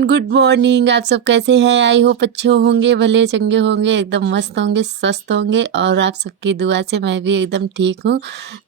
Friend, good morning. आप सब कैसे हैं? आई होप अच्छे होंगे, भले चंगे होंगे, एकदम मस्त होंगे, स्वस्थ होंगे और आप सबकी दुआ से मैं भी एकदम ठीक हूँ।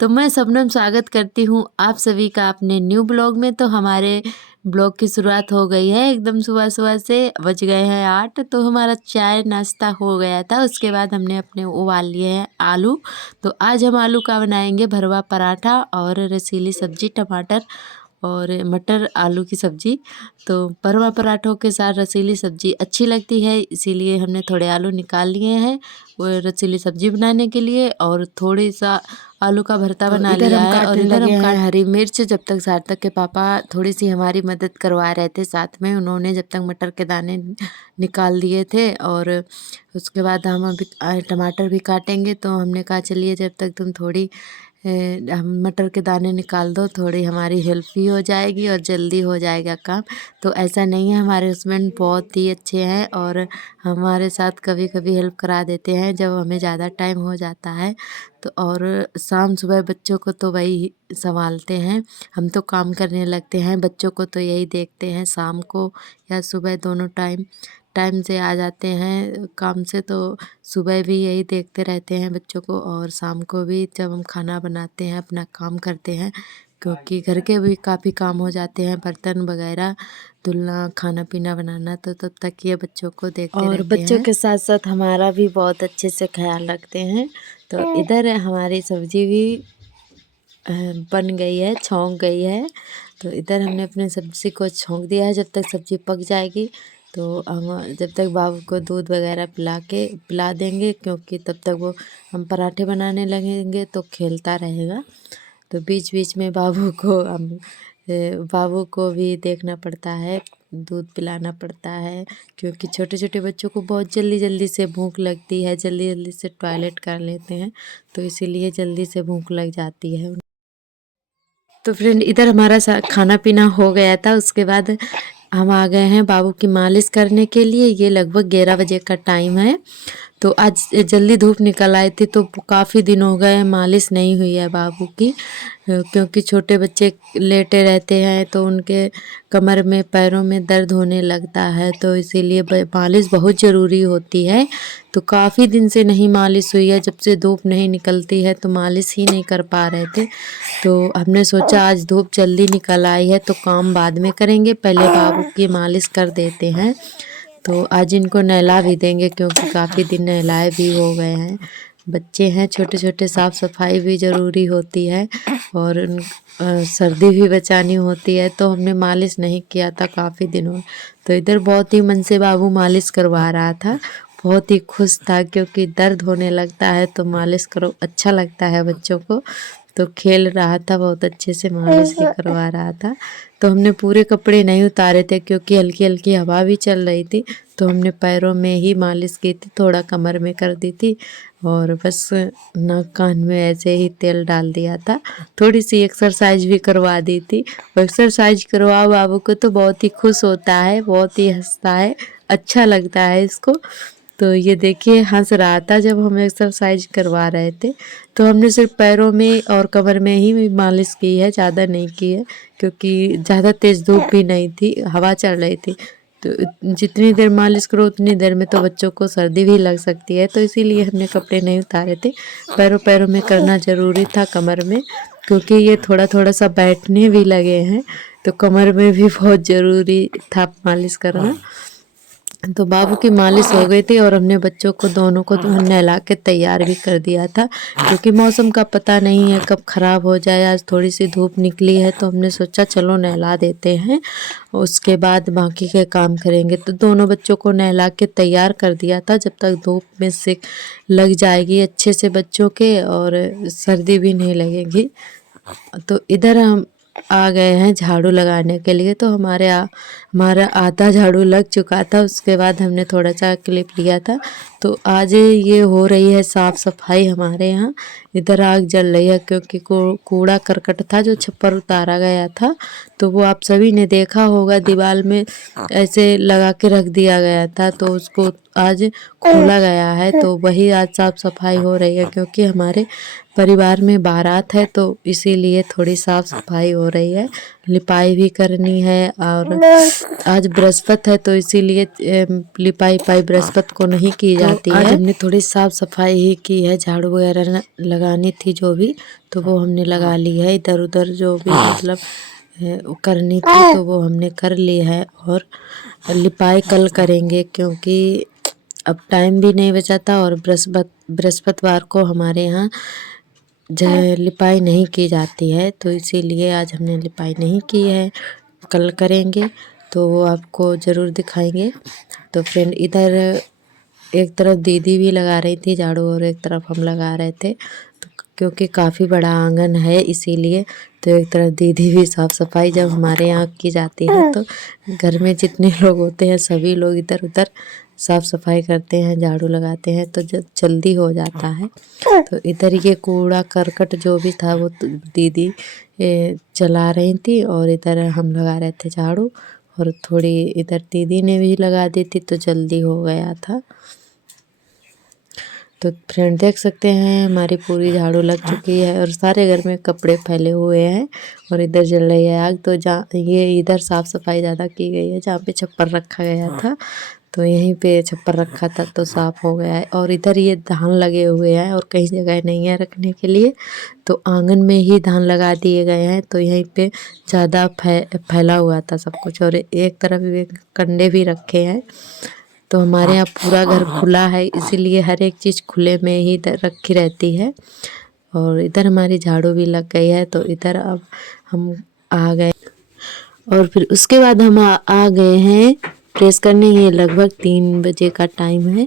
तो मैं शबनम स्वागत करती हूँ आप सभी का अपने न्यू ब्लॉग में। तो हमारे ब्लॉग की शुरुआत हो गई है एकदम सुबह सुबह से। बज गए हैं 8। तो हमारा चाय नाश्ता हो गया था। उसके बाद हमने अपने उबाल लिए हैं आलू। तो आज हम आलू का बनाएंगे भरवा पराठा और रसीली सब्जी, टमाटर और मटर आलू की सब्ज़ी। तो भरवा पराठों के साथ रसीली सब्ज़ी अच्छी लगती है, इसीलिए हमने थोड़े आलू निकाल लिए हैं वो रसीली सब्ज़ी बनाने के लिए, और थोड़ी सा आलू का भरता बना लिया है। और इधर हम काट हरी मिर्च। जब तक सार्थक के पापा थोड़ी सी हमारी मदद करवा रहे थे साथ में, उन्होंने जब तक मटर के दाने निकाल दिए थे। और उसके बाद हम अभी टमाटर भी काटेंगे। तो हमने कहा चलिए जब तक तुम थोड़ी हम मटर के दाने निकाल दो, थोड़ी हमारी हेल्प भी हो जाएगी और जल्दी हो जाएगा काम। तो ऐसा नहीं है, हमारे हस्बैंड बहुत ही अच्छे हैं और हमारे साथ कभी कभी हेल्प करा देते हैं जब हमें ज़्यादा टाइम हो जाता है। तो और शाम सुबह बच्चों को तो वही संभालते हैं, हम तो काम करने लगते हैं। बच्चों को तो यही देखते हैं, शाम को या सुबह दोनों टाइम टाइम से आ जाते हैं काम से। तो सुबह भी यही देखते रहते हैं बच्चों को, और शाम को भी जब हम खाना बनाते हैं अपना काम करते हैं, क्योंकि घर के भी काफ़ी काम हो जाते हैं, बर्तन वगैरह धुलना, खाना पीना बनाना। तो तब तक ये बच्चों को देखते रहते हैं, और बच्चों के साथ साथ हमारा भी बहुत अच्छे से ख्याल रखते हैं। तो इधर हमारी सब्जी भी बन गई है, छौंक गई है। तो इधर हमने अपने सब्ज़ी को छौंक दिया है। जब तक सब्ज़ी पक जाएगी तो हम जब तक बाबू को दूध वगैरह पिला देंगे, क्योंकि तब तक वो हम पराठे बनाने लगेंगे तो खेलता रहेगा। तो बीच बीच में बाबू को भी देखना पड़ता है, दूध पिलाना पड़ता है, क्योंकि छोटे छोटे बच्चों को बहुत जल्दी जल्दी से भूख लगती है, जल्दी जल्दी से टॉयलेट कर लेते हैं, तो इसीलिए जल्दी से भूख लग जाती है। तो फ्रेंड, इधर हमारा खाना पीना हो गया था। उसके बाद हम आ गए हैं बाबू की मालिश करने के लिए। ये लगभग 11 बजे का टाइम है। तो आज जल्दी धूप निकल आई थी, तो काफ़ी दिन हो गए मालिश नहीं हुई है बाबू की, क्योंकि छोटे बच्चे लेटे रहते हैं तो उनके कमर में पैरों में दर्द होने लगता है, तो इसीलिए मालिश बहुत ज़रूरी होती है। तो काफ़ी दिन से नहीं मालिश हुई है, जब से धूप नहीं निकलती है तो मालिश ही नहीं कर पा रहे थे। तो हमने सोचा आज धूप जल्दी निकल आई है तो काम बाद में करेंगे, पहले बाबू की मालिश कर देते हैं। तो आज इनको नहला भी देंगे, क्योंकि काफ़ी दिन नहलाए भी हो गए हैं। बच्चे हैं छोटे छोटे, साफ़ सफाई भी ज़रूरी होती है और सर्दी भी बचानी होती है। तो हमने मालिश नहीं किया था काफ़ी दिनों। तो इधर बहुत ही मन से बाबू मालिश करवा रहा था, बहुत ही खुश था, क्योंकि दर्द होने लगता है तो मालिश करो अच्छा लगता है बच्चों को। तो खेल रहा था, बहुत अच्छे से मालिश भी करवा रहा था। तो हमने पूरे कपड़े नहीं उतारे थे, क्योंकि हल्की हल्की हवा भी चल रही थी। तो हमने पैरों में ही मालिश की थी, थोड़ा कमर में कर दी थी, और बस नाक कान में ऐसे ही तेल डाल दिया था। थोड़ी सी एक्सरसाइज भी करवा दी थी। और एक्सरसाइज करवाओ बाबू को तो बहुत ही खुश होता है, बहुत ही हंसता है, अच्छा लगता है इसको। तो ये देखिए हंस रहा था जब हम एक्सरसाइज करवा रहे थे। तो हमने सिर्फ पैरों में और कमर में ही मालिश की है, ज़्यादा नहीं की है, क्योंकि ज़्यादा तेज़ धूप भी नहीं थी, हवा चल रही थी। तो जितनी देर मालिश करो उतनी देर में तो बच्चों को सर्दी भी लग सकती है, तो इसीलिए हमने कपड़े नहीं उतारे थे। पैरों पैरों में करना ज़रूरी था, कमर में, क्योंकि ये थोड़ा थोड़ा सा बैठने भी लगे हैं, तो कमर में भी बहुत ज़रूरी था मालिश करना। तो बाबू की मालिश हो गई थी और हमने बच्चों को दोनों को नहला के तैयार भी कर दिया था, क्योंकि मौसम का पता नहीं है कब ख़राब हो जाए। आज थोड़ी सी धूप निकली है तो हमने सोचा चलो नहला देते हैं, उसके बाद बाकी के काम करेंगे। तो दोनों बच्चों को नहला के तैयार कर दिया था, जब तक धूप में से लग जाएगी अच्छे से बच्चों के और सर्दी भी नहीं लगेगी। तो इधर हम आ गए हैं झाड़ू लगाने के लिए। तो हमारा आधा झाड़ू लग चुका था, उसके बाद हमने थोड़ा सा क्लिप लिया था। तो आज ये हो रही है साफ़ सफाई हमारे यहाँ। इधर आग जल रही है, क्योंकि कूड़ा करकट था जो छप्पर उतारा गया था, तो वो आप सभी ने देखा होगा, दीवार में ऐसे लगा के रख दिया गया था, तो उसको आज खोला गया है। तो वही आज साफ़ सफाई हो रही है, क्योंकि हमारे परिवार में बारात है, तो इसीलिए थोड़ी साफ़ सफाई हो रही है। लिपाई भी करनी है। और आज बृहस्पति है तो इसीलिए लिपाई पाई बृहस्पति को नहीं की जाती है। आज हमने थोड़ी साफ सफाई ही की है, झाड़ू वगैरह लगानी थी जो भी, तो वो हमने लगा ली है। इधर उधर जो भी मतलब करनी थी तो वो हमने कर ली है। और लिपाई कल करेंगे क्योंकि अब टाइम भी नहीं बचा था और बृहस्पतिवार को हमारे यहाँ लिपाई नहीं की जाती है, तो इसीलिए आज हमने लिपाई नहीं की है। कल करेंगे तो वो आपको ज़रूर दिखाएंगे। तो फ्रेंड इधर एक तरफ दीदी भी लगा रही थी झाड़ू और एक तरफ हम लगा रहे थे, तो क्योंकि काफ़ी बड़ा आंगन है इसीलिए। तो एक तरफ दीदी भी साफ़ सफाई जब हमारे यहाँ की जाती है तो घर में जितने लोग होते हैं सभी लोग इधर उधर साफ़ सफाई करते हैं, झाड़ू लगाते हैं, तो जल्दी हो जाता है। तो इधर ये कूड़ा करकट जो भी था वो दीदी चला रही थी और इधर हम लगा रहे थे झाड़ू। और थोड़ी इधर दीदी ने भी लगा दी थी तो जल्दी हो गया था। तो फ्रेंड देख सकते हैं हमारी पूरी झाड़ू लग चुकी है और सारे घर में कपड़े फैले हुए हैं और इधर जल रही है आग। तो जहाँ ये इधर साफ़ सफाई ज़्यादा की गई है, जहाँ पे छप्पर रखा गया था तो यहीं पे छप्पर रखा था तो साफ़ हो गया है। और इधर ये धान लगे हुए हैं और कहीं जगह नहीं है रखने के लिए, तो आंगन में ही धान लगा दिए गए हैं। तो यहीं पे ज़्यादा फैला हुआ था सब कुछ। और एक तरफ कंडे भी रखे हैं। तो हमारे यहाँ पूरा घर खुला है इसीलिए हर एक चीज़ खुले में ही रखी रहती है। और इधर हमारी झाड़ू भी लग गई है तो इधर अब हम आ गए। और फिर उसके बाद हम आ गए हैं प्रेस करने। ये लगभग 3 बजे का टाइम है।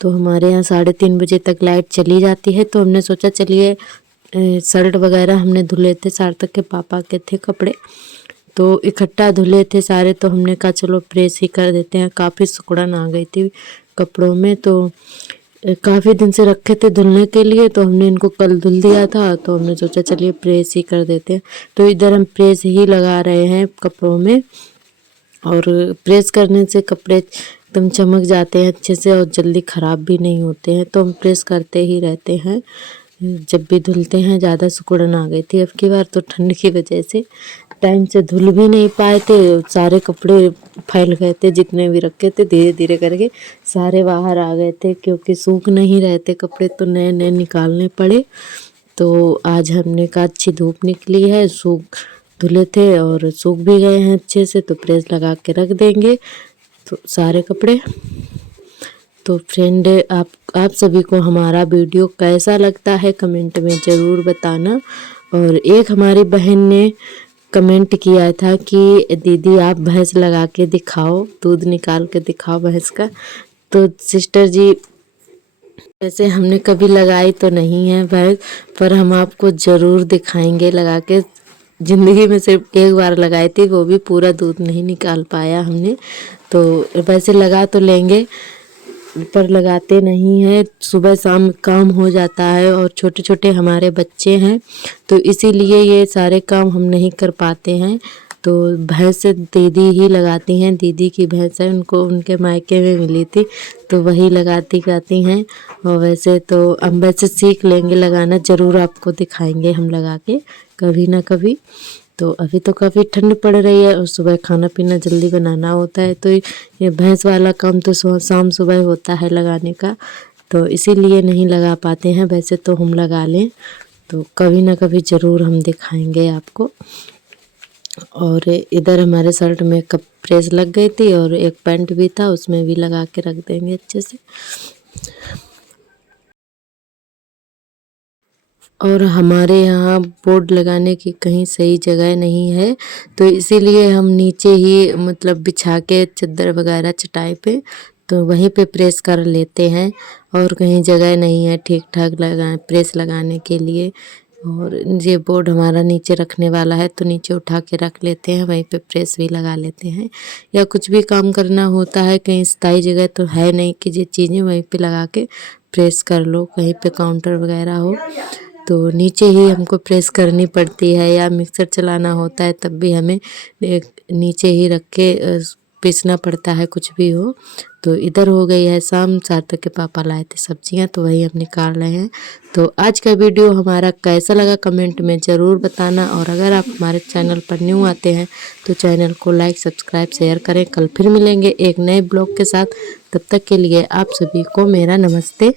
तो हमारे यहाँ 3:30 बजे तक लाइट चली जाती है। तो हमने सोचा चलिए शर्ट वगैरह हमने धुले थे, सार्थक के पापा के थे कपड़े तो इकट्ठा धुले थे सारे, तो हमने कहा चलो प्रेस ही कर देते हैं। काफ़ी सिकुड़न आ गई थी कपड़ों में, तो काफ़ी दिन से रखे थे धुलने के लिए, तो हमने इनको कल धुल दिया था। तो हमने सोचा चलिए प्रेस ही कर देते हैं। तो इधर हम प्रेस ही लगा रहे हैं कपड़ों में। और प्रेस करने से कपड़े एकदम चमक जाते हैं अच्छे से और जल्दी ख़राब भी नहीं होते हैं। तो हम प्रेस करते ही रहते हैं जब भी धुलते हैं। ज़्यादा सिकुड़न आ गई थी अब की बार, तो ठंड की वजह से टाइम से धुल भी नहीं पाए थे। सारे कपड़े फैल गए थे, जितने भी रखे थे धीरे धीरे करके सारे बाहर आ गए थे क्योंकि सूख नहीं रहे थे कपड़े, तो नए नए निकालने पड़े। तो आज हमने कहा अच्छी धूप निकली है, सूख धुले थे और सूख भी गए हैं अच्छे से, तो प्रेस लगा के रख देंगे तो सारे कपड़े। तो फ्रेंड आप सभी को हमारा वीडियो कैसा लगता है कमेंट में ज़रूर बताना। और एक हमारी बहन ने कमेंट किया था कि दीदी आप भैंस लगा के दिखाओ, दूध निकाल के दिखाओ भैंस का। तो सिस्टर जी वैसे हमने कभी लगाई तो नहीं है भैंस, पर हम आपको ज़रूर दिखाएंगे लगा के। ज़िंदगी में सिर्फ एक बार लगाई थी, वो भी पूरा दूध नहीं निकाल पाया हमने। तो वैसे लगा तो लेंगे पर लगाते नहीं हैं, सुबह शाम काम हो जाता है और छोटे छोटे हमारे बच्चे हैं तो इसीलिए ये सारे काम हम नहीं कर पाते हैं। तो भैंस दीदी ही लगाती हैं, दीदी की भैंस है, उनको उनके मायके में मिली थी तो वही लगाती गाती हैं। और वैसे तो हम वैसे सीख लेंगे लगाना, ज़रूर आपको दिखाएंगे हम लगा के कभी ना कभी। तो अभी तो काफ़ी ठंड पड़ रही है और सुबह खाना पीना जल्दी बनाना होता है, तो ये भैंस वाला काम तो शाम सुबह होता है लगाने का, तो इसीलिए नहीं लगा पाते हैं। वैसे तो हम लगा लें, तो कभी ना कभी ज़रूर हम दिखाएंगे आपको। और इधर हमारे शर्ट में कप प्रेस लग गई थी और एक पैंट भी था, उसमें भी लगा के रख देंगे अच्छे से। और हमारे यहाँ बोर्ड लगाने की कहीं सही जगह नहीं है, तो इसीलिए हम नीचे ही मतलब बिछा के चादर वगैरह चटाई पे तो वहीं पे प्रेस कर लेते हैं। और कहीं जगह नहीं है ठीक ठाक प्रेस लगाने के लिए। और ये बोर्ड हमारा नीचे रखने वाला है तो नीचे उठा के रख लेते हैं, वहीं पे प्रेस भी लगा लेते हैं। या कुछ भी काम करना होता है कहीं स्थायी जगह तो है नहीं कि ये चीज़ें वहीं पे लगा के प्रेस कर लो, कहीं पे काउंटर वगैरह हो तो नीचे ही हमको प्रेस करनी पड़ती है। या मिक्सर चलाना होता है तब भी हमें नीचे ही रख के पीसना पड़ता है कुछ भी हो। तो इधर हो गई है शाम, सार्थक के पापा लाए थे सब्जियां तो वही हम निकाल रहे हैं। तो आज का वीडियो हमारा कैसा लगा कमेंट में ज़रूर बताना, और अगर आप हमारे चैनल पर न्यू आते हैं तो चैनल को लाइक सब्सक्राइब शेयर करें। कल फिर मिलेंगे एक नए ब्लॉग के साथ, तब तक के लिए आप सभी को मेरा नमस्ते।